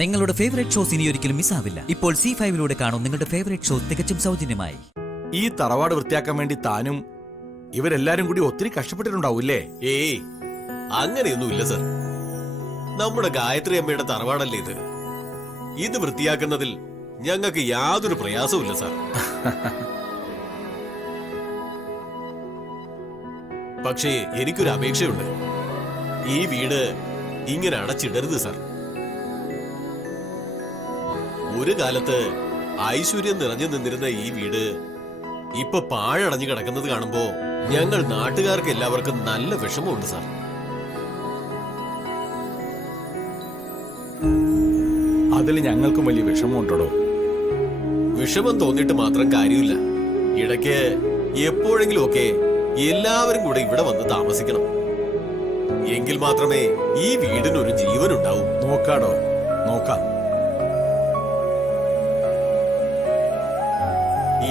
നിങ്ങളുടെ favourite shows ഇനി ഒരിക്കലും മിസ്സാവില്ല. ഇപ്പോൾ C5-ലൂടെ കാണും നിങ്ങളുടെ ഫേവറേറ്റ് ഷോ തികച്ചും സൗജന്യമായി. ഈ തറവാട് വൃത്തിയാക്കാൻ വേണ്ടി താനും ഇവരെല്ലാരും കൂടി ഒത്തിരി കഷ്ടപ്പെട്ടിട്ടുണ്ടാവൂല്ലേ? ഏയ്, അങ്ങനെയൊന്നുമില്ല സർ. നമ്മുടെ ഗായത്രി അമ്മയുടെ തറവാടല്ലേ ഇത്. ഇത് വൃത്തിയാക്കുന്നതിൽ ഞങ്ങൾക്ക് യാതൊരു പ്രയാസവുമില്ല സാർ. പക്ഷേ എനിക്കൊരു അപേക്ഷയുണ്ട്. ഈ വീട് ഇങ്ങനെ അടച്ചിടരുത് സാർ. ഒരു കാലത്ത് ഐശ്വര്യം നിറഞ്ഞു നിന്നിരുന്ന ഈ വീട് ഇപ്പൊ പാഴടഞ്ഞു കിടക്കുന്നത് കാണുമ്പോ ഞങ്ങൾ നാട്ടുകാർക്ക് എല്ലാവർക്കും നല്ല വിഷമമുണ്ട് സാർ. അതിൽ ഞങ്ങൾക്കും വലിയ വിഷമമുണ്ടോ? വിഷമം തോന്നിയിട്ട് മാത്രം കാര്യമില്ല. ഇടയ്ക്ക് എപ്പോഴെങ്കിലും ഒക്കെ എല്ലാവരും കൂടെ ഇവിടെ വന്ന് താമസിക്കണം. എങ്കിൽ മാത്രമേ ഈ വീടിനൊരു ജീവനുണ്ടാവൂ. നോക്കാടോ, നോക്കാം.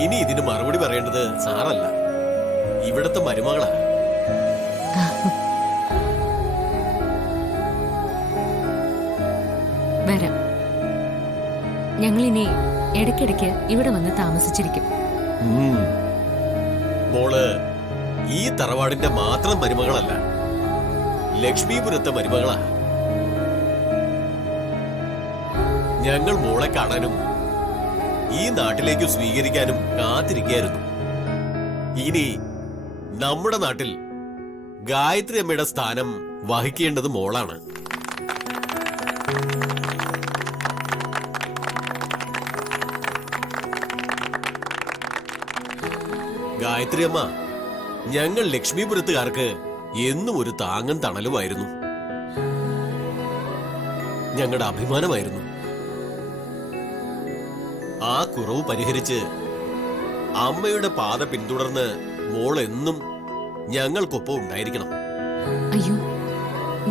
ഇനി ഇതിന് മറുപടി പറയേണ്ടത് സാറല്ല, ഇവിടത്തെ മരുമകളാ. വരാം. ഞങ്ങളിനി ഇടയ്ക്കിടയ്ക്ക് ഇവിടെ വന്ന് താമസിച്ചിരിക്കും. മോള് ഈ തറവാടിന്റെ മാത്രം മരുമകളല്ല, ലക്ഷ്മീപുരത്തെ മരുമകളാ. ഞങ്ങൾ മോളെ കാണാനും ഈ നാട്ടിലേക്ക് സ്വീകരിക്കാനും കാത്തിരിക്കായിരുന്നു. ഇനി നമ്മുടെ നാട്ടിൽ ഗായത്രി അമ്മയുടെ സ്ഥാനം വഹിക്കേണ്ടത് മോളാണ്. ഗായത്രി അമ്മ ഞങ്ങൾ ലക്ഷ്മീപുരത്തുകാർക്ക് എന്നും ഒരു താങ്ങും തണലുമായിരുന്നു. ഞങ്ങളുടെ അഭിമാനമായിരുന്നു. ആ കുറവ് പരിഹരിച്ച് അമ്മയുടെ പാത പിന്തുടർന്ന് മോൾ എന്നും ഞങ്ങൾക്കൊപ്പം ഉണ്ടായിരിക്കണം. അയ്യോ,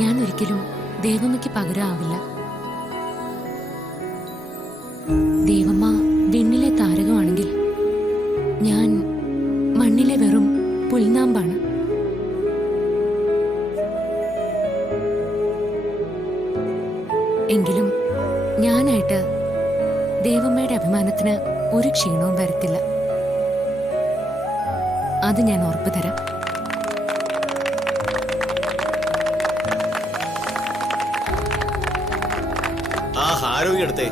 ഞാൻ ഒരിക്കലും ദേവമ്മയ്ക്ക് പകരമാവില്ല. ദേവമ്മ വിണ്ണിലെ താരകമാണെങ്കിൽ ഞാൻ മണ്ണിലെ വെറും പുൽനാമ്പാണ്. എങ്കിലും ഞാനായിട്ട് ദേവമ്മയുടെ അഭിമാനത്തിന് ഒരു ക്ഷീണവും വരത്തില്ല. അത് ഞാൻ ഉറപ്പു തരാം. ആ ഹാരോയി എടുത്തേ.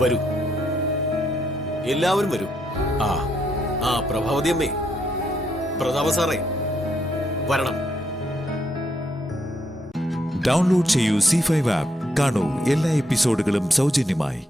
വരൂ, എല്ലാവരും വരൂ. ആ പ്രഭാവതി അമ്മേ, പ്രതാപ സാറേ, വരണം. ഡൗൺലോഡ് ചെയ്യൂ C5 ആപ്പ്. കാണൂ എല്ലാ എപ്പിസോഡുകളും സൗജന്യമായി.